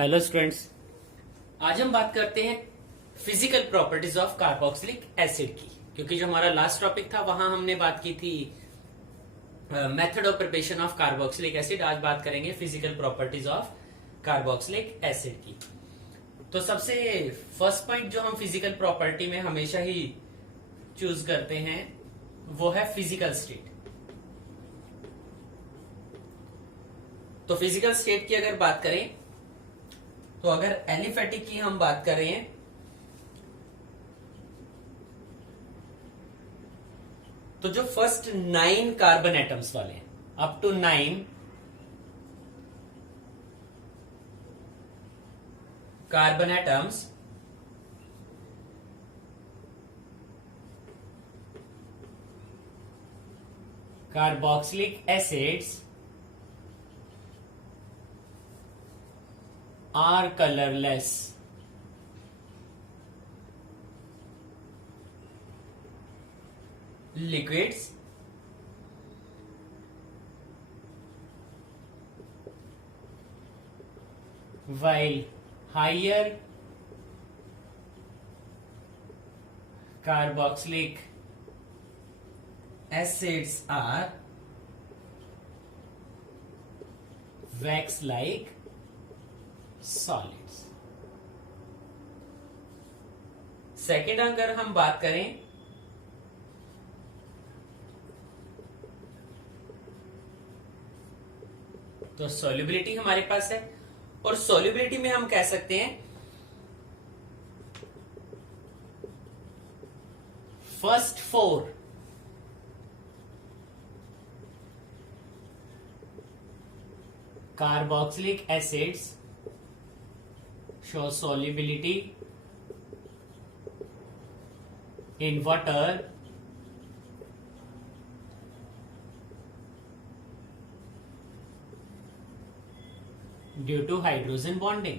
Hello students. आज हम बात करते हैं physical properties of carboxylic acid की, क्योंकि जो हमारा लास्ट टॉपिक था वहां हमने बात की थी method of preparation of carboxylic acid. आज बात करेंगे physical properties of carboxylic acid की। तो सबसे फर्स्ट पॉइंट जो हम फिजिकल प्रॉपर्टी में हमेशा ही चूज करते हैं वो है फिजिकल स्टेट। तो फिजिकल स्टेट की अगर बात करें तो अगर एलिफेटिक की हम बात कर रहे हैं तो जो फर्स्ट 9 कार्बन एटम्स वाले हैं, up to 9 carbon atoms carboxylic acids are colorless. Liquids while higher carboxylic acids are wax like solids. Second अगर हम बात करें तो सॉल्युबिलिटी हमारे पास है, और सॉल्युबिलिटी में हम कह सकते हैं first 4 carboxylic acids show solubility in water due to hydrogen bonding।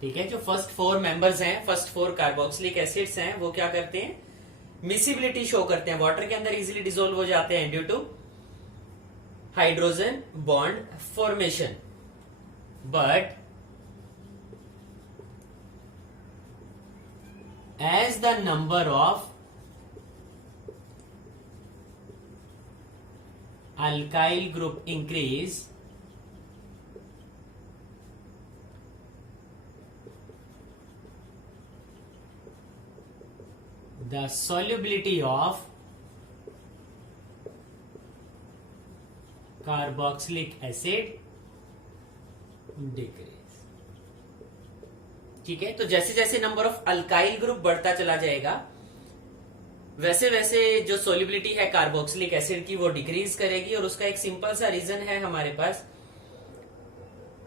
ठीक है, जो फर्स्ट 4 मेंबर्स हैं, फर्स्ट 4 कार्बोक्सिलिक एसिड्स हैं, वो क्या करते हैं, मिसिबिलिटी शो करते हैं, वाटर के अंदर इजीली डिसोल्व हो जाते हैं due to hydrogen bond formation. But as the number of alkyl group increase, the solubility of carboxylic acid decrease। ठीक है, तो जैसे जैसे नंबर ऑफ अल्काइल ग्रुप बढ़ता चला जाएगा वैसे वैसे जो सोल्युबिलिटी है कार्बोक्सिलिक एसिड की वो डिक्रीज करेगी। और उसका एक सिंपल सा रीजन है हमारे पास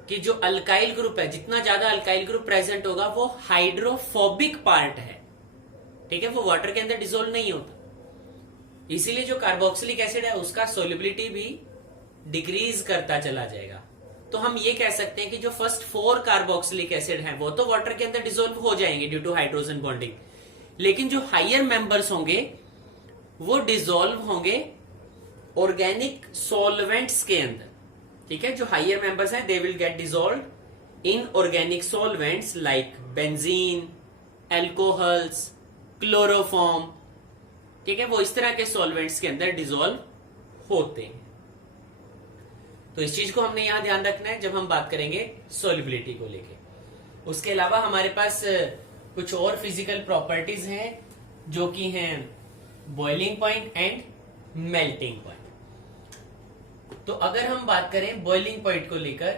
कि जो अल्काइल ग्रुप है, जितना ज्यादा अल्काइल ग्रुप प्रेजेंट होगा वो हाइड्रोफोबिक पार्ट है। ठीक है, वो वाटर के अंदर डिसोल्व नहीं होता, इसीलिए जो कार्बोक्सिलिक एसिड है उसका सोल्युबिलिटी भी डिक्रीज करता चला जाएगा। तो हम ये कह सकते हैं कि जो फर्स्ट 4 कार्बोक्सिलिक एसिड हैं वो तो वाटर के अंदर डिसोल्व हो जाएंगे ड्यू टू हाइड्रोजन बॉन्डिंग, लेकिन जो हायर मेंबर्स होंगे वो डिसोल्व होंगे ऑर्गेनिक सॉल्वेंट्स के अंदर। ठीक है, जो हायर मेंबर्स हैं they will get dissolve in organic solvents like benzene, alcohols, chloroform. ठीक है, वो इस तरह के सॉल्वेंट्स के अंदर डिसोल्व होते हैं। तो इस चीज को हमने यहां ध्यान रखना है जब हम बात करेंगे सोल्युबिलिटी को लेके। उसके अलावा हमारे पास कुछ और फिजिकल प्रॉपर्टीज हैं जो कि हैं boiling point and melting point. तो अगर हम बात करें बॉइलिंग पॉइंट को लेकर,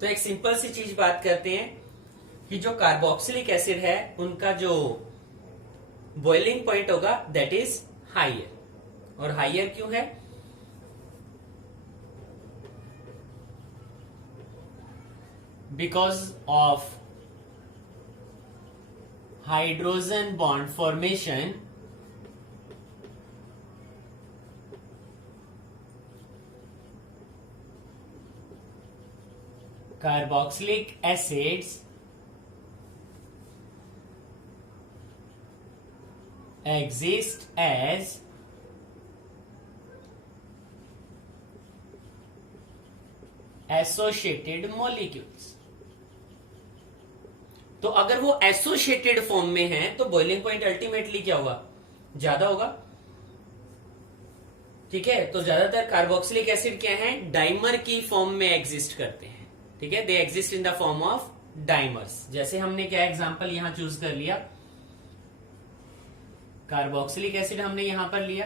तो एक सिंपल सी चीज बात करते हैं कि जो कार्बोक्सिलिक एसिड है उनका जो बॉइलिंग पॉइंट होगा दैट इज हाइयर। और हाइयर क्यों है, because of hydrogen bond formation carboxylic acids exist as associated molecules. तो अगर वो एसोसिएटेड फॉर्म में है तो बॉइलिंग पॉइंट अल्टीमेटली क्या होगा, ज्यादा होगा। ठीक है, तो ज्यादातर कार्बोक्सिलिक एसिड क्या है, डाइमर की फॉर्म में एग्जिस्ट करते हैं। ठीक है, they exist in the form of dimers. जैसे हमने क्या एग्जांपल यहां चूज कर लिया, कार्बोक्सिलिक एसिड हमने यहां पर लिया,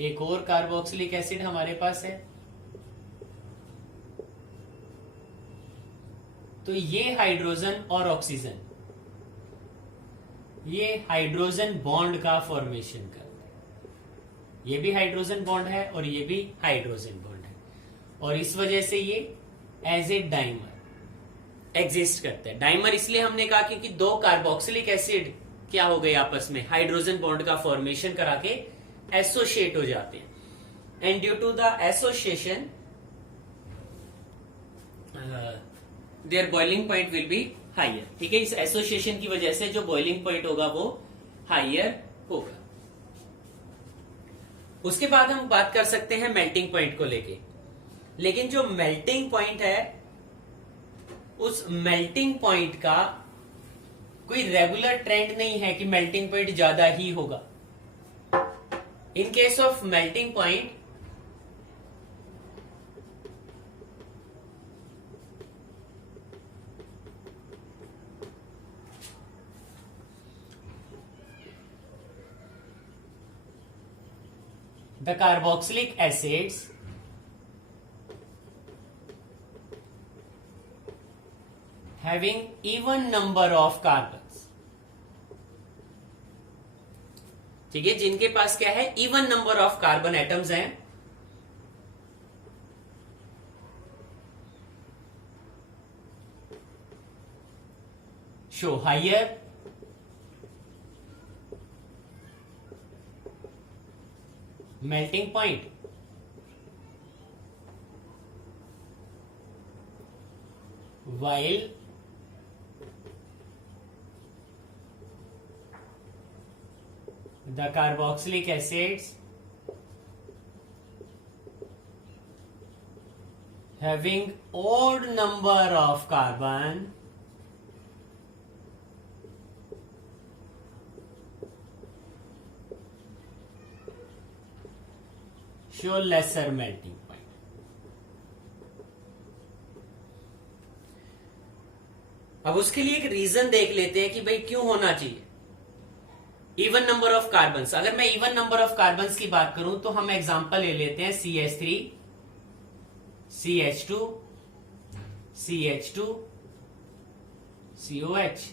एक और कार्बोक्सिलिक एसिड हमारे पास है। तो ये हाइड्रोजन और ऑक्सीजन, ये हाइड्रोजन बॉन्ड का फॉर्मेशन करते हैं। ये भी हाइड्रोजन बॉन्ड है और ये भी हाइड्रोजन बॉन्ड है, और इस वजह से ये एज ए डाइमर एग्जिस्ट करते हैं। डाइमर इसलिए हमने कहा क्योंकि दो कार्बोक्सिलिक एसिड क्या हो गए, आपस में हाइड्रोजन बॉन्ड का फॉर्मेशन करा के एसोसिएट हो जाते हैं, and due to the association their boiling point will be higher. ठीक है, इस एसोसिएशन की वजह से जो बॉइलिंग पॉइंट होगा वो हाइयर होगा। उसके बाद हम बात कर सकते हैं मेल्टिंग पॉइंट को लेके, लेकिन जो मेल्टिंग पॉइंट है उस मेल्टिंग पॉइंट का कोई रेगुलर ट्रेंड नहीं है कि मेल्टिंग पॉइंट ज्यादा ही होगा। In case of melting point the carboxylic acids having even number of carbons, ठीक है, जिनके पास क्या है, even number of carbon atoms हैं, show higher melting point, while the carboxylic acids having odd number of carbon show lesser melting point। अब उसके लिए एक रीजन देख लेते हैं कि भाई क्यों होना चाहिए इवन नंबर ऑफ कार्बन्स। अगर मैं इवन नंबर ऑफ कार्बन्स की बात करूं तो हम एग्जांपल ले लेते हैं CH3, CH2, CH2, COH।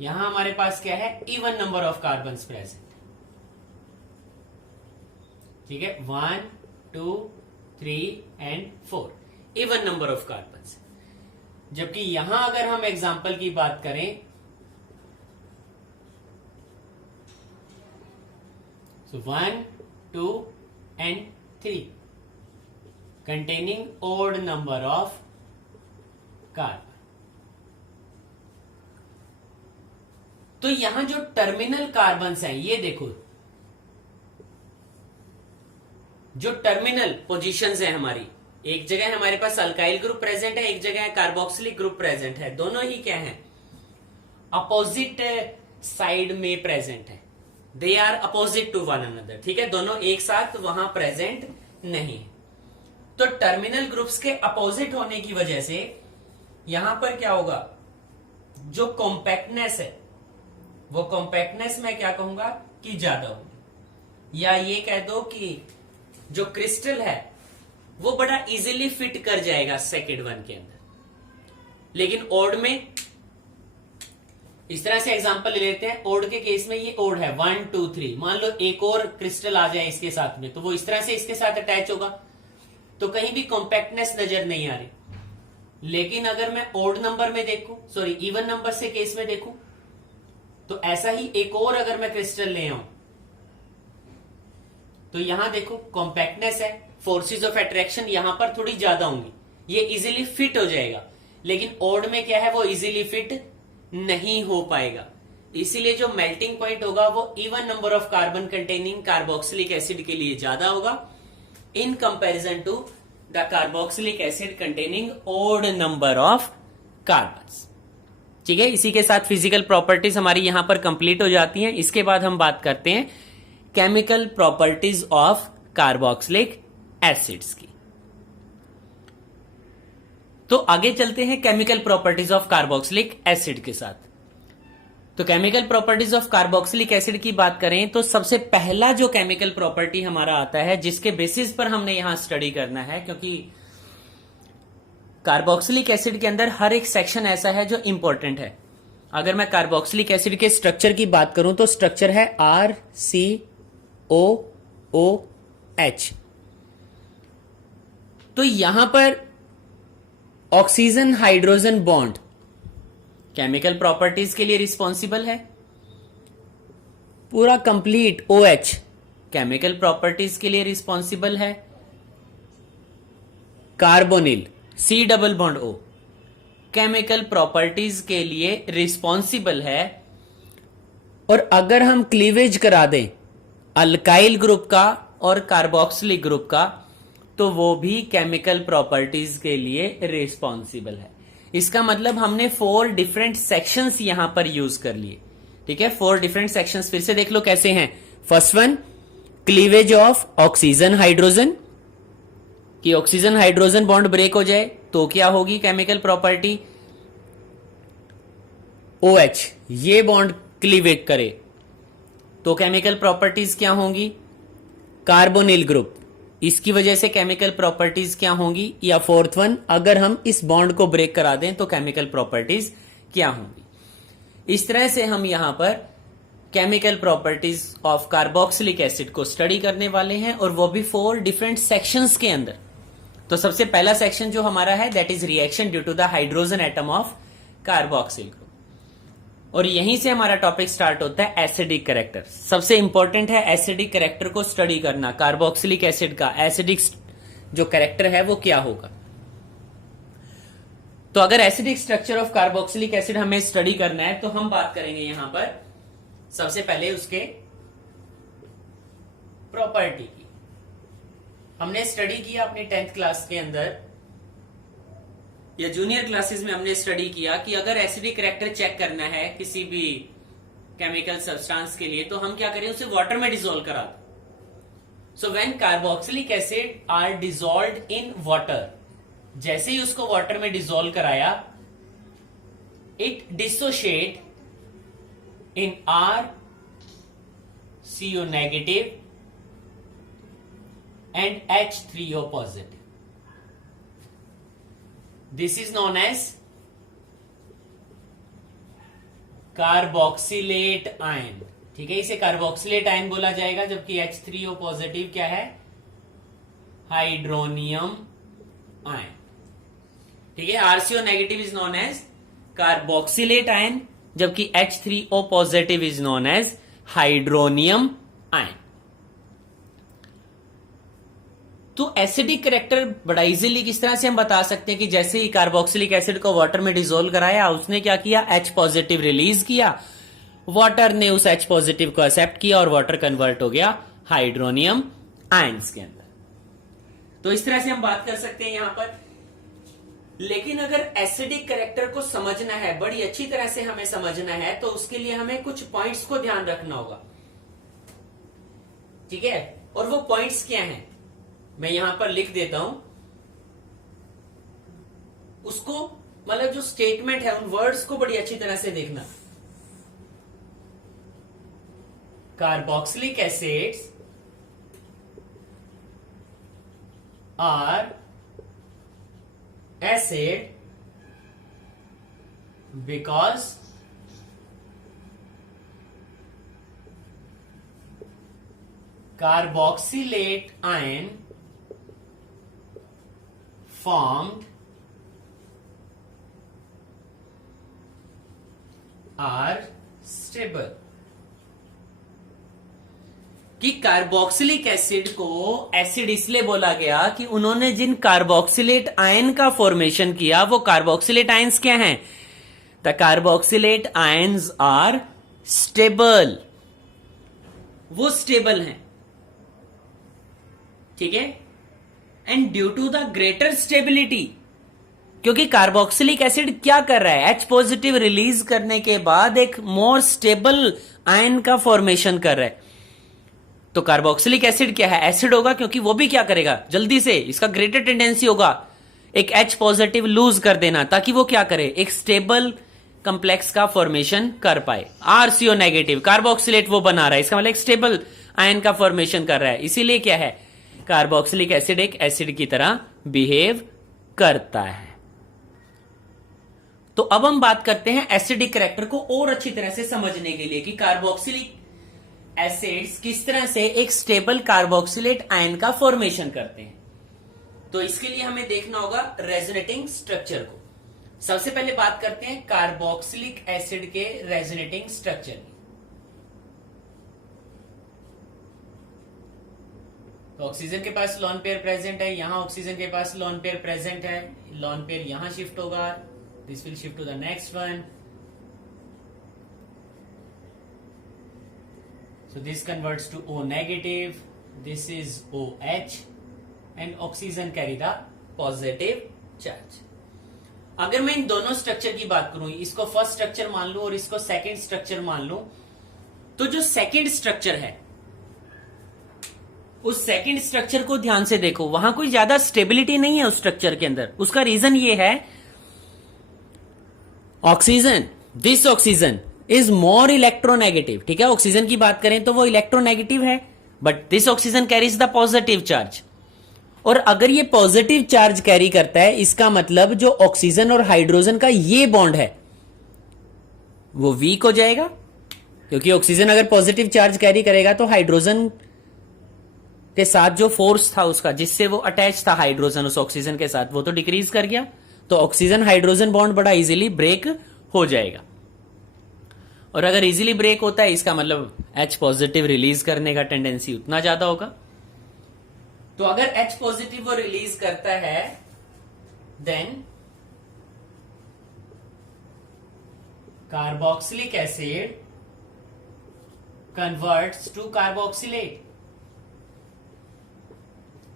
यहां हमारे पास क्या है, even number of carbons present. ठीक है, 1, 2, 3 and 4 even number of carbons. जबकि यहां अगर हम एग्जांपल की बात करें तो 1, 2 and 3 containing odd number of carbon. तो यहां जो टर्मिनल कार्बन्स हैं, ये देखो, जो टर्मिनल पोजीशंस है हमारी, एक जगह हमारे पास अल्काइल ग्रुप प्रेजेंट है, एक जगह कार्बोक्सिलिक ग्रुप प्रेजेंट है, दोनों ही क्या है, अपोजिट साइड में प्रेजेंट है। They are opposite to one another. ठीक है, दोनों एक साथ वहां प्रेजेंट नहीं है। तो टर्मिनल ग्रुप्स के अपोजिट होने की वजह से यहां पर क्या होगा, जो कॉम्पैक्टनेस है वो कॉम्पैक्टनेस मैं क्या कहूंगा कि ज्यादा होगी, या ये कह दो कि जो क्रिस्टल है वो बड़ा इजीली फिट कर जाएगा सेकेंड वन के अंदर। लेकिन ओड में इस तरह से एग्जांपल ले लेते हैं, ओड के केस में ये ओड है 1, 2, 3, मान लो एक और क्रिस्टल आ जाए इसके साथ में, तो वो इस तरह से इसके साथ अटैच होगा, तो कहीं भी कॉम्पैक्टनेस नजर नहीं आ रही। लेकिन अगर मैं ओड नंबर में देखूं, सॉरी इवन नंबर से केस में देखूं, तो ऐसा ही एक और अगर मैं क्रिस्टल ले आऊं तो यहां देखो कॉम्पैक्टनेस है, फोर्सेस ऑफ अट्रैक्शन यहां पर थोड़ी ज्यादा होंगी, ये इजीली फिट हो जाएगा। लेकिन ओड में क्या है, वो इजीली फिट नहीं हो पाएगा। इसीलिए जो मेल्टिंग पॉइंट होगा वो even number of carbon containing carboxylic acid के लिए ज्यादा होगा, in comparison to the carboxylic acid containing odd number of carbons. ठीक है, इसी के साथ फिजिकल प्रॉपर्टीज हमारी यहां पर कंप्लीट हो जाती हैं। इसके बाद हम बात करते हैं chemical properties of carboxylic acids की। तो आगे चलते हैं chemical properties of carboxylic acid के साथ। तो chemical properties of carboxylic acid की बात करें तो सबसे पहला जो केमिकल प्रॉपर्टी हमारा आता है जिसके बेसिस पर हमने यहां स्टडी करना है, क्योंकि कार्बोक्सिलिक एसिड के अंदर हर एक सेक्शन ऐसा है जो इंपॉर्टेंट है। अगर मैं कार्बोक्सिलिक एसिड के स्ट्रक्चर की बात करूं तो स्ट्रक्चर है RCOOH। तो यहां पर oxygen hydrogen bond chemical properties के लिए रिस्पॉन्सिबल है। पूरा कंप्लीट OH केमिकल प्रॉपर्टीज के लिए रिस्पॉन्सिबल है। Carbonyl C double bond O chemical properties के लिए रिस्पॉन्सिबल है। और अगर हम क्लीवेज करा दें अल्काइल ग्रुप का और कार्बोक्सिलिक ग्रुप का तो वो भी केमिकल प्रॉपर्टीज के लिए रिस्पॉन्सिबल है। इसका मतलब हमने 4 डिफरेंट सेक्शंस यहां पर यूज कर लिए। ठीक है, 4 डिफरेंट सेक्शंस फिर से देख लो कैसे हैं। First one, cleavage of oxygen hydrogen, कि ऑक्सीजन हाइड्रोजन बॉन्ड ब्रेक हो जाए तो क्या होगी केमिकल प्रॉपर्टी, OH ये बॉन्ड क्लीवेज करे तो केमिकल प्रॉपर्टीज क्या होंगी, कार्बोनिल ग्रुप, इसकी वजह से केमिकल प्रॉपर्टीज क्या होंगी। या फोर्थ वन, अगर हम इस बॉन्ड को ब्रेक करा दें तो केमिकल प्रॉपर्टीज क्या होंगी। इस तरह से हम यहां पर chemical properties of carboxylic acid को स्टडी करने वाले हैं, और वो भी 4 डिफरेंट सेक्शंस के अंदर। तो सबसे पहला सेक्शन जो हमारा है that is reaction due to the hydrogen atom of carboxyl group, और यहीं से हमारा टॉपिक स्टार्ट होता है एसिडिक कैरेक्टर। सबसे इंपॉर्टेंट है एसिडिक कैरेक्टर को स्टडी करना। कार्बोक्सिलिक एसिड का एसिडिक जो कैरेक्टर है वो क्या होगा। तो अगर acidic structure of carboxylic acid हमें स्टडी करना है तो हम बात करेंगे यहां पर सबसे पहले उसके प्रॉपर्टी की। हमने स्टडी किया अपनी 10th क्लास के अंदर या जूनियर क्लासेस में हमने स्टडी किया कि अगर एसिडिक कैरेक्टर चेक करना है किसी भी केमिकल सब्सटेंस के लिए तो हम क्या करें, उसे वाटर में डिसॉल्व करा दें। So when carboxylic acid are dissolved in water, जैसे ही उसको वाटर में डिसॉल्व कराया it dissociate in RCO negative and H3O positive. This is known as carboxylate ion. ठीक है, इसे कार्बोक्सिलेट आयन बोला जाएगा, जबकि H3O पॉजिटिव क्या है, हाइड्रोनियम आयन। ठीक है, RCO negative is known as carboxylate ion, जबकि H3O positive is known as hydronium ion. तो एसिडिक कैरेक्टर बड़ा इजीली किस तरह से हम बता सकते हैं कि जैसे ही कार्बोक्सिलिक एसिड को वाटर में डिसॉल्व कराया उसने क्या किया, H पॉजिटिव रिलीज किया, वाटर ने उस H पॉजिटिव को एक्सेप्ट किया और वाटर कन्वर्ट हो गया हाइड्रोनियम आयंस के अंदर। तो इस तरह से हम बात कर सकते हैं यहां पर। लेकिन अगर एसिडिक कैरेक्टर को समझना है, बड़ी अच्छी तरह से हमें समझना है, तो उसके लिए हमें कुछ पॉइंट्स को ध्यान रखना होगा। ठीक है, और वो पॉइंट्स क्या हैं मैं यहां पर लिख देता हूं उसको, मतलब जो स्टेटमेंट है उन वर्ड्स को बड़ी अच्छी तरह से देखना। Carboxylic acids are acid because carboxylate ion formed are stable। कि कार्बोक्सिलिक एसिड को एसिड इसलिए बोला गया कि उन्होंने जिन कार्बोक्सिलेट आयन का फॉर्मेशन किया वो कार्बोक्सिलेट आयंस क्या हैं, the carboxylate ions are stable, वो स्टेबल हैं। ठीक है, and due to the greater stability, क्योंकि कार्बोक्सिलिक एसिड क्या कर रहा है, H पॉजिटिव रिलीज करने के बाद एक मोर स्टेबल आयन का फॉर्मेशन कर रहा है। तो कार्बोक्सिलिक एसिड क्या है, एसिड होगा, क्योंकि वो भी क्या करेगा, जल्दी से इसका ग्रेटर टेंडेंसी होगा एक H पॉजिटिव लूज कर देना, ताकि वो क्या करे, एक स्टेबल कंप्लेक्स का फॉर्मेशन कर पाए। RCO नेगेटिव कार्बोक्सिलेट वो बना रहा है, इसका मतलब एक स्टेबल आयन का फॉर्मेशन कर रहा है, इसीलिए क्या है, कार्बोक्सिलिक एसिड एक एसिड की तरह बिहेव करता है। तो अब हम बात करते हैं एसिडिक कैरेक्टर को और अच्छी तरह से समझने के लिए कि कार्बोक्सिलिक एसिड्स किस तरह से एक स्टेबल कार्बोक्सिलेट आयन का फॉर्मेशन करते हैं। तो इसके लिए हमें देखना होगा रेजोनेटिंग स्ट्रक्चर को। सबसे पहले बात करते हैं कार्बोक्सिलिक एसिड के रेजोनेटिंग स्ट्रक्चर की। तो ऑक्सीजन के पास लोन पेयर प्रेजेंट है, यहां ऑक्सीजन के पास लोन पेयर प्रेजेंट है, लोन पेयर यहां शिफ्ट होगा, this will shift to the next one, so this converts to O negative, this is OH and oxygen carry the positive charge। अगर मैं इन दोनों स्ट्रक्चर की बात करूं, इसको फर्स्ट स्ट्रक्चर मान लूं और इसको सेकंड स्ट्रक्चर मान लूं, तो जो सेकंड स्ट्रक्चर है उस सेकंड स्ट्रक्चर को ध्यान से देखो, वहां कोई ज्यादा स्टेबिलिटी नहीं है उस स्ट्रक्चर के अंदर। उसका रीजन ये है, oxygen, this oxygen is more electronegative, ठीक है, ऑक्सीजन की बात करें तो वो इलेक्ट्रोनेगेटिव है, but this oxygen carries the positive charge. और अगर ये पॉजिटिव चार्ज कैरी करता है, इसका मतलब जो ऑक्सीजन और हाइड्रोजन का ये बॉन्ड है वो वीक हो जाएगा, क्योंकि ऑक्सीजन अगर पॉजिटिव चार्ज कैरी करेगा तो हाइड्रोजन के साथ जो फोर्स था उसका, जिससे वो अटैच था हाइड्रोजन उस ऑक्सीजन के साथ, वो तो डिक्रीज कर गया, तो ऑक्सीजन हाइड्रोजन बॉन्ड बड़ा इजीली ब्रेक हो जाएगा। और अगर इजीली ब्रेक होता है, इसका मतलब H पॉजिटिव रिलीज करने का टेंडेंसी उतना ज्यादा होगा। तो अगर H पॉजिटिव वो रिलीज करता है, then carboxylic acid converts to carboxylate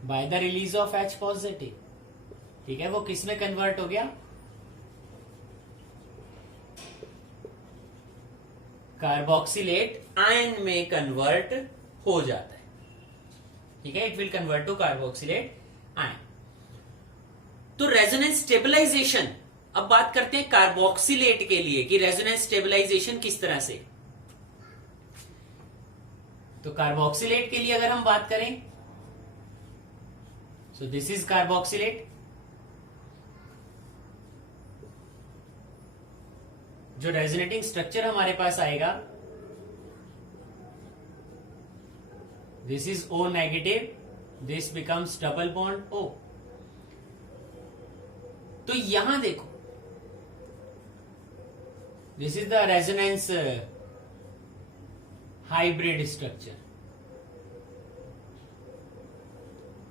by the release of H positive, ठीक है, वो किस में कन्वर्ट हो गया, कार्बोक्सिलेट आयन में कन्वर्ट हो जाता है, ठीक है, it will convert to carboxylate ion. तो रेजोनेंस स्टेबलाइजेशन, अब बात करते हैं कार्बोक्सिलेट के लिए कि रेजोनेंस स्टेबलाइजेशन किस तरह से। तो कार्बोक्सिलेट के लिए अगर हम बात करें, सो दिस इज कार्बोक्सिलेट, जो रेजोनेटिंग स्ट्रक्चर हमारे पास आएगा, this is O negative, this becomes double bond O। तो यहां देखो, this is the resonance hybrid structure.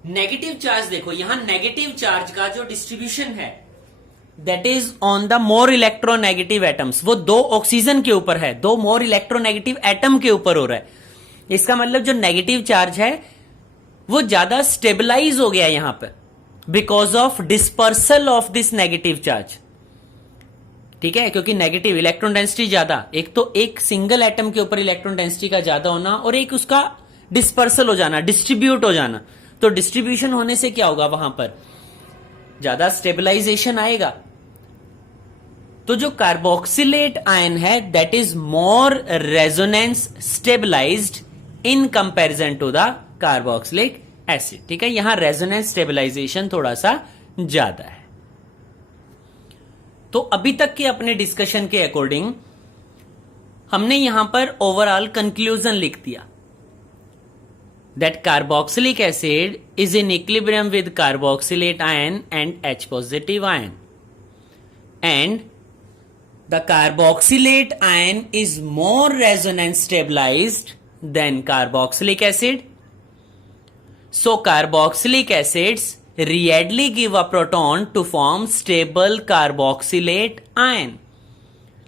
Negative charge देखो, यहां नेगेटिव चार्ज का जो डिस्ट्रीब्यूशन है that is on the more electronegative atoms, वो दो ऑक्सीजन के ऊपर है, दो मोर इलेक्ट्रोनेगेटिव एटम के ऊपर हो रहा है। इसका मतलब जो नेगेटिव चार्ज है वो ज्यादा स्टेबलाइज हो गया यहां पर, because of dispersal of this negative charge, ठीक है, क्योंकि नेगेटिव इलेक्ट्रॉन डेंसिटी ज्यादा, एक तो एक सिंगल एटम के ऊपर इलेक्ट्रॉन डेंसिटी का ज्यादा होना और एक उसका डिस्पर्सल हो जाना, डिस्ट्रीब्यूट हो जाना। तो डिस्ट्रीब्यूशन होने से क्या होगा, वहां पर ज्यादा स्टेबलाइजेशन आएगा। तो जो कार्बोक्सिलेट आयन है that is more resonance stabilized in comparison to the carboxylic acid, ठीक है, यहां रेजोनेंस स्टेबलाइजेशन थोड़ा सा ज्यादा है। तो अभी तक के अपने डिस्कशन के अकॉर्डिंग हमने यहां पर ओवरऑल कंक्लूजन लिख दिया that carboxylic acid is in equilibrium with carboxylate ion and H positive ion, and the carboxylate ion is more resonance stabilized than carboxylic acid, so carboxylic acids readily give a proton to form stable carboxylate ion,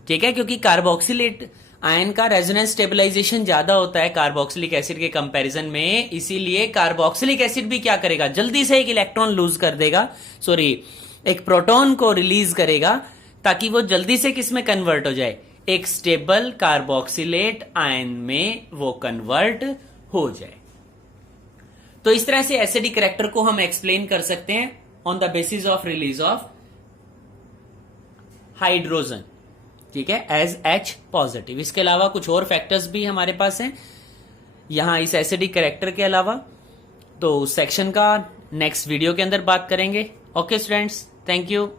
ठीक है, क्योंकि carboxylate ion का resonance stabilization ज्यादा होता है carboxylic acid के comparison में, इसीलिए कार्बोक्सिलिक एसिड भी क्या करेगा, जल्दी से एक इलेक्ट्रॉन लूज कर देगा, सॉरी एक प्रोटॉन को रिलीज करेगा, ताकि वो जल्दी से किस में कन्वर्ट हो जाए, एक स्टेबल कार्बोक्सिलेट आयन में वो कन्वर्ट हो जाए। तो इस तरह से एसिडिक कैरेक्टर को हम एक्सप्लेन कर सकते हैं on the basis of release of hydrogen, ठीक है, एज H पॉजिटिव। इसके अलावा कुछ और फैक्टर्स भी हमारे पास हैं यहां इस एसिडिक कैरेक्टर के अलावा, तो उस सेक्शन का नेक्स्ट वीडियो के अंदर बात करेंगे। Okay students, thank you.